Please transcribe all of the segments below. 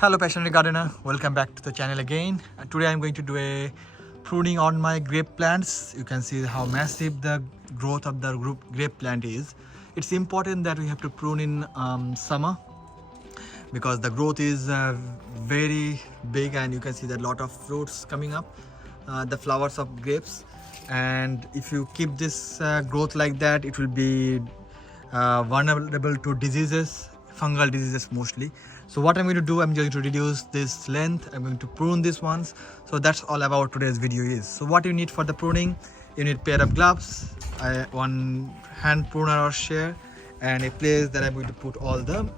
Hello passionate gardener, welcome back to the channel again. Today I'm going to do a pruning on my grape plants. You can see how massive the growth of the grape plant is. It's important that we have to prune in summer because the growth is very big and you can see that lot of fruits coming up, the flowers of grapes. And if you keep this growth like that, it will be vulnerable to diseases, fungal diseases mostly. So what I'm going to do, I'm going to reduce this length, I'm going to prune these ones. So that's all about today's video is. So what you need for the pruning, you need pair of gloves, one hand pruner or shear, and a place that I'm going to put all the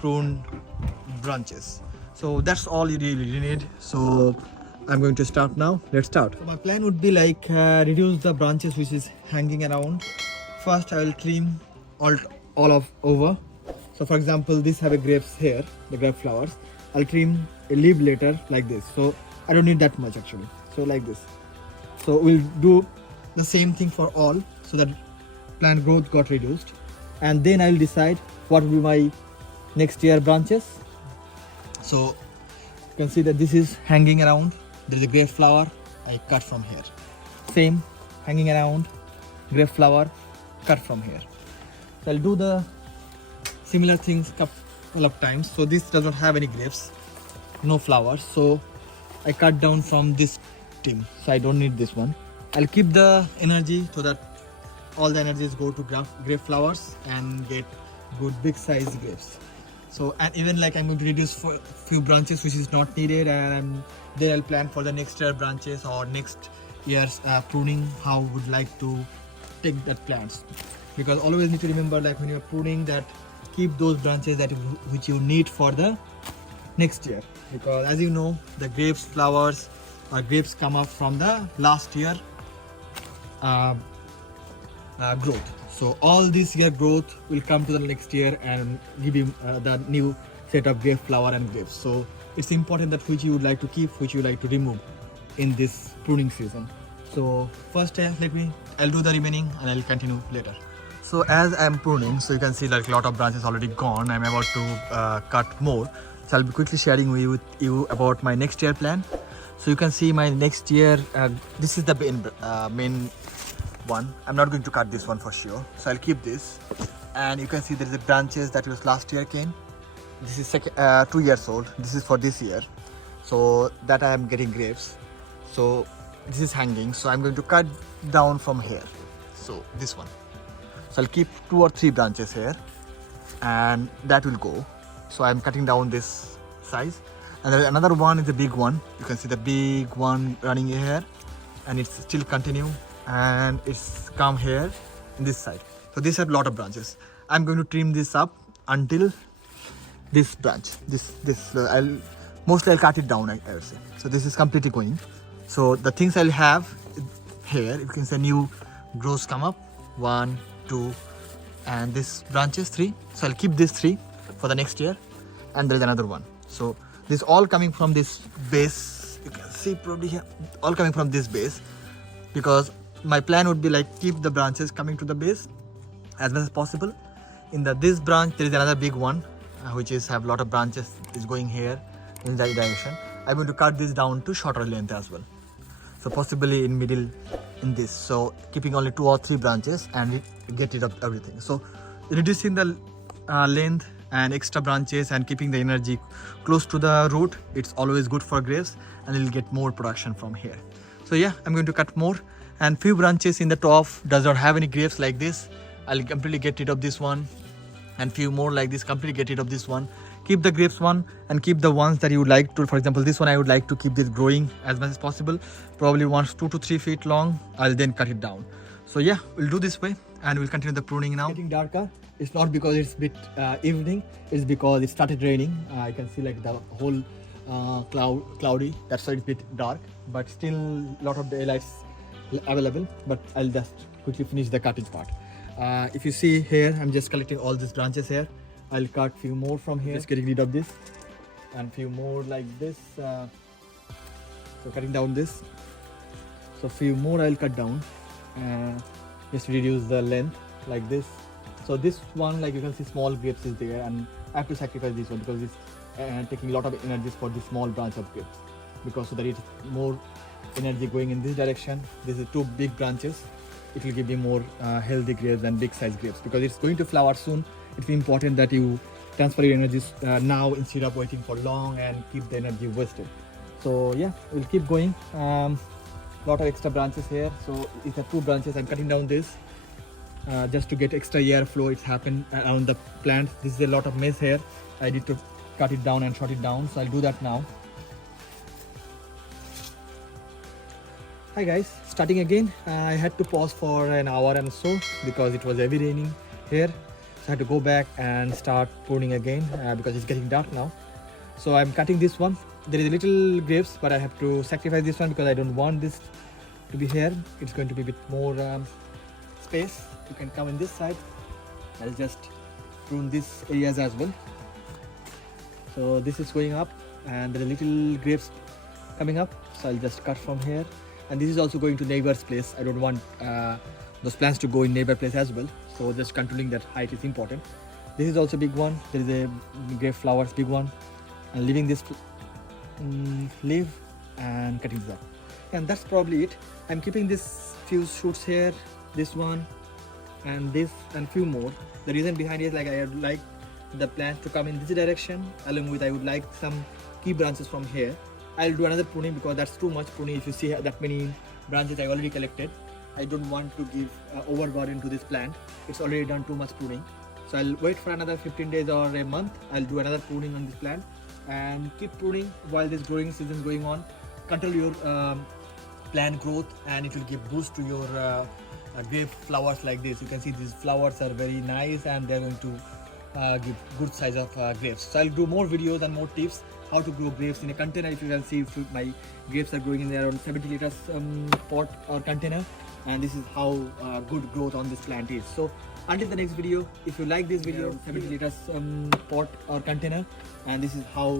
pruned branches. So that's all you really need. So I'm going to start now. Let's start. So my plan would be like reduce the branches which is hanging around. First I will trim all of over. So for example, this have a grapes here, the grape flowers. I'll trim a leaf later like this. So I don't need that much actually. So like this. So we'll do the same thing for all so that plant growth got reduced. And then I'll decide what will be my next year branches. So you can see that this is hanging around. There is a grape flower. I cut from here. Same hanging around, grape flower, cut from here. So I'll do the similar things couple of times. So this does not have any grapes, no flowers, so I cut down from this stem, so I don't need this one. I'll keep the energy so that all the energies go to grape flowers and get good big size grapes. So and even like I'm going to reduce for few branches which is not needed, and then I'll plan for the next year branches or next year's pruning, how would like to take that plants. Because always need to remember, like when you're pruning, that keep those branches that which you need for the next year, because as you know, the grapes flowers or grapes come up from the last year growth. So all this year growth will come to the next year and give you the new set of grape flower and grapes. So it's important that which you would like to keep, which you like to remove in this pruning season. So first I'll do the remaining and I'll continue later. So as I'm pruning, so you can see like a lot of branches already gone. I'm about to cut more. So I'll be quickly sharing with you about my next year plan. So you can see my next year, this is the main one. I'm not going to cut this one for sure. So I'll keep this. And you can see there is a branches that was last year came. This is 2 years old. This is for this year. So that I am getting grapes. So this is hanging. So I'm going to cut down from here. So this one. So I'll keep 2 or 3 branches here and that will go. So I'm cutting down this size, and there is another one, is a big one. You can see the big one running here, and it's still continue and it's come here in this side. So these have a lot of branches. I'm going to trim this up until this branch, I'll cut it down, I would say. So this is completely going. So the things I'll have here, you can see new growths come up, 1, 2, and this branches 3. So I'll keep this 3 for the next year, and there is another one. So this all coming from this base. You can see probably here, all coming from this base, because my plan would be like keep the branches coming to the base as much as possible. In this branch there is another big one which is have a lot of branches is going here in that direction. I'm going to cut this down to shorter length as well. So possibly in middle in this. So keeping only 2 or 3 branches and get rid of everything. So reducing the length and extra branches and keeping the energy close to the root, it's always good for grapes, and you'll get more production from here. So yeah, I'm going to cut more, and few branches in the top does not have any grapes like this. I'll completely get rid of this one, and few more like this, completely get rid of this one. Keep the grapes one and keep the ones that you would like to, for example this one I would like to keep this growing as much as possible, probably once 2 to 3 feet long. I'll then cut it down. So yeah, we'll do this way and we'll continue the pruning now. Getting darker. It's not because it's a bit evening, it's because it started raining. I can see like the whole cloudy, that's why it's a bit dark, but still a lot of daylights available. But I'll just quickly finish the cutting part. If you see here, I'm just collecting all these branches here. I'll cut few more from here, just getting rid of this, and few more like this. So cutting down this. So few more I'll cut down, just to reduce the length like this. So this one, like you can see, small grapes is there, and I have to sacrifice this one because it's taking a lot of energies for the small branch of grapes, because so that it's more energy going in this direction. This is two big branches. It will give you more healthy grapes and big size grapes, because it's going to flower soon. It's important that you transfer your energies now instead of waiting for long and keep the energy wasted. So yeah, we'll keep going. Lot of extra branches here. So it's a two branches. I'm cutting down this just to get extra air flow. It's happened around the plant. This is a lot of mess here. I need to cut it down and short it down. So I'll do that now. Hi guys, starting again. I had to pause for an hour and so because it was heavy raining here. So I had to go back and start pruning again because it's getting dark now. So I'm cutting this one. There is a little grapes, but I have to sacrifice this one because I don't want this to be here. It's going to be a bit more space. You can come in this side. I'll just prune these areas as well. So this is going up and there are little grapes coming up. So I'll just cut from here. And this is also going to neighbor's place. I don't want those plants to go in neighbor place as well. So just controlling that height is important. This is also big one. There is a grape flowers, big one. And leaving this leaf and cutting this up. And that's probably it. I'm keeping this few shoots here, this one, and this, and few more. The reason behind it is like I would like the plants to come in this direction, along with I would like some key branches from here. I'll do another pruning because that's too much pruning. If you see that many branches I already collected, I don't want to give overburden to this plant. It's already done too much pruning. So I'll wait for another 15 days or a month. I'll do another pruning on this plant and keep pruning while this growing season is going on. Control your plant growth and it will give boost to your grape flowers like this. You can see these flowers are very nice and they're going to give good size of grapes. So I'll do more videos and more tips how to grow grapes in a container. If you can see, my grapes are growing in around 70 liters pot or container, and this is how good growth on this plant is. So until the next video, if you like this video, 70 liters pot or container, and this is how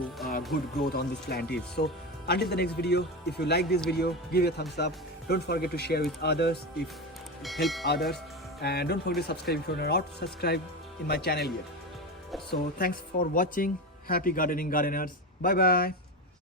good growth on this plant is. So until the next video, if you like this video, give it a thumbs up. Don't forget to share with others if it help others, and don't forget to subscribe if you're not subscribed in my channel yet. So thanks for watching. Happy gardening, gardeners. Bye bye.